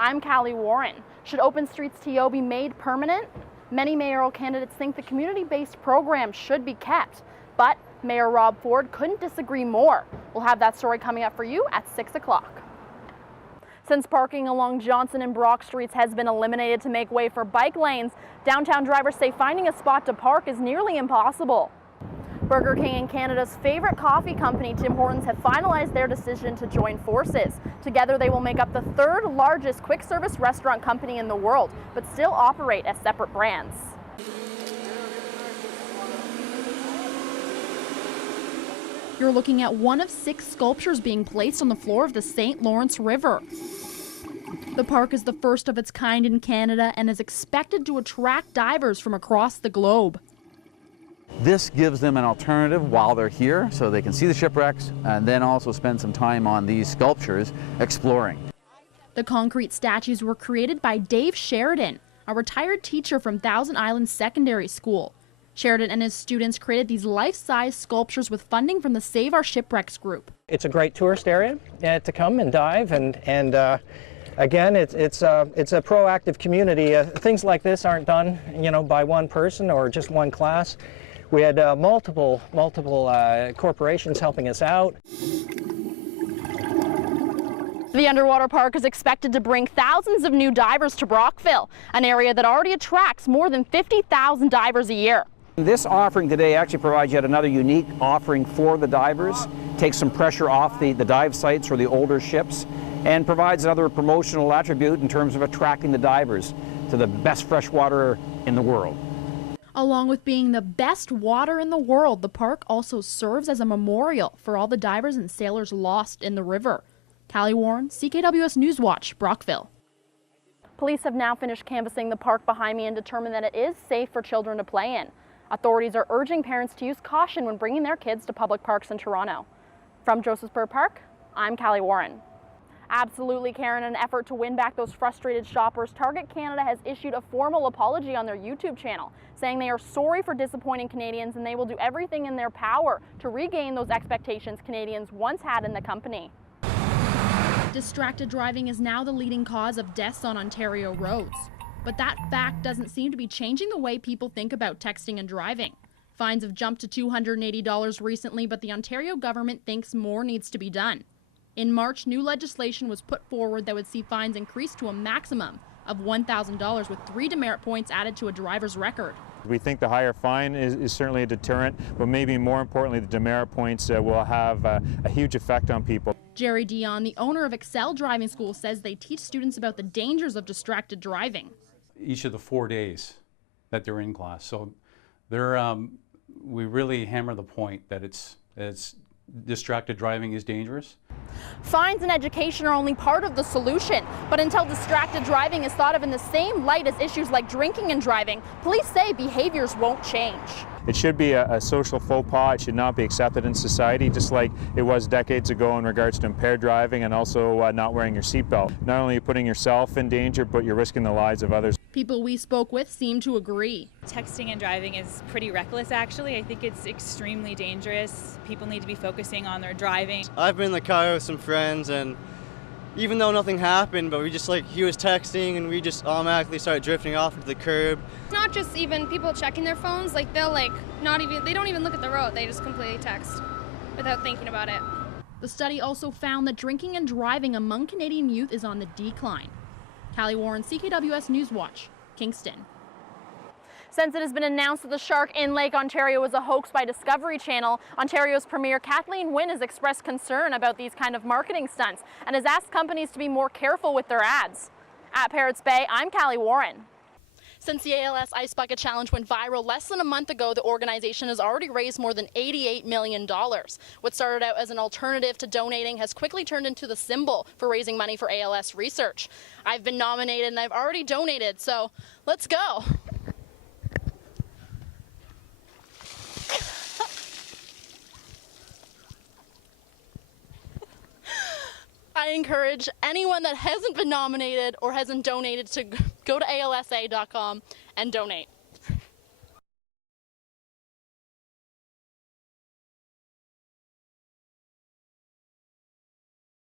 I'm Callie Warren. Should Open Streets TO be made permanent? Many mayoral candidates think the community-based program should be kept, but Mayor Rob Ford couldn't disagree more. We'll have that story coming up for you at 6 o'clock. Since parking along Johnson and Brock Streets has been eliminated to make way for bike lanes, downtown drivers say finding a spot to park is nearly impossible. Burger King and Canada's favorite coffee company, Tim Hortons, have finalized their decision to join forces. Together they will make up the third largest quick service restaurant company in the world, but still operate as separate brands. You're looking at one of 6 sculptures being placed on the floor of the St. Lawrence River. The park is the first of its kind in Canada and is expected to attract divers from across the globe. This gives them an alternative while they're here so they can see the shipwrecks and then also spend some time on these sculptures exploring. The concrete statues were created by Dave Sheridan, a retired teacher from Thousand Island Secondary School. Sheridan and his students created these life-size sculptures with funding from the Save Our Shipwrecks group. It's a great tourist area to come and dive, and again, it's a proactive community. Things like this aren't done, by one person or just one class. We had multiple corporations helping us out. The underwater park is expected to bring thousands of new divers to Brockville, an area that already attracts more than 50,000 divers a year. This offering today actually provides yet another unique offering for the divers, takes some pressure off the dive sites or the older ships, and provides another promotional attribute in terms of attracting the divers to the best freshwater in the world. Along with being the best water in the world, the park also serves as a memorial for all the divers and sailors lost in the river. Callie Warren, CKWS Newswatch, Brockville. Police have now finished canvassing the park behind me and determined that it is safe for children to play in. Authorities are urging parents to use caution when bringing their kids to public parks in Toronto. From Josephsburg Park, I'm Callie Warren. Absolutely, Karen. In an effort to win back those frustrated shoppers, Target Canada has issued a formal apology on their YouTube channel, saying they are sorry for disappointing Canadians and they will do everything in their power to regain those expectations Canadians once had in the company. Distracted driving is now the leading cause of deaths on Ontario roads. But that fact doesn't seem to be changing the way people think about texting and driving. Fines have jumped to $280 recently, but the Ontario government thinks more needs to be done. In March, new legislation was put forward that would see fines increased to a maximum of $1,000 with 3 demerit points added to a driver's record. We think the higher fine is certainly a deterrent, but maybe more importantly, the demerit points will have a huge effect on people. Jerry Dion, the owner of Excel Driving School, says they teach students about the dangers of distracted driving. Each of the 4 days that they're in class, so we really hammer the point that it's distracted driving is dangerous. Fines and education are only part of the solution, but until distracted driving is thought of in the same light as issues like drinking and driving, police say behaviors won't change. It should be a social faux pas. It should not be accepted in society, just like it was decades ago in regards to impaired driving and also not wearing your seatbelt. Not only are you putting yourself in danger, but you're risking the lives of others. People we spoke with seem to agree. Texting and driving is pretty reckless, actually. I think it's extremely dangerous. People need to be focusing on their driving. I've been in the car with some friends, and even though nothing happened, but he was texting and we just automatically started drifting off into the curb. It's not just even people checking their phones, they don't even look at the road, they just completely text without thinking about it. The study also found that drinking and driving among Canadian youth is on the decline. Callie Warren, CKWS Newswatch, Kingston. Since it has been announced that the shark in Lake Ontario was a hoax by Discovery Channel, Ontario's Premier Kathleen Wynne has expressed concern about these kind of marketing stunts and has asked companies to be more careful with their ads. At Parrots Bay, I'm Callie Warren. Since the ALS Ice Bucket Challenge went viral less than a month ago, the organization has already raised more than $88 million. What started out as an alternative to donating has quickly turned into the symbol for raising money for ALS research. I've been nominated and I've already donated, so let's go. I encourage anyone that hasn't been nominated or hasn't donated to go to alsa.com and donate.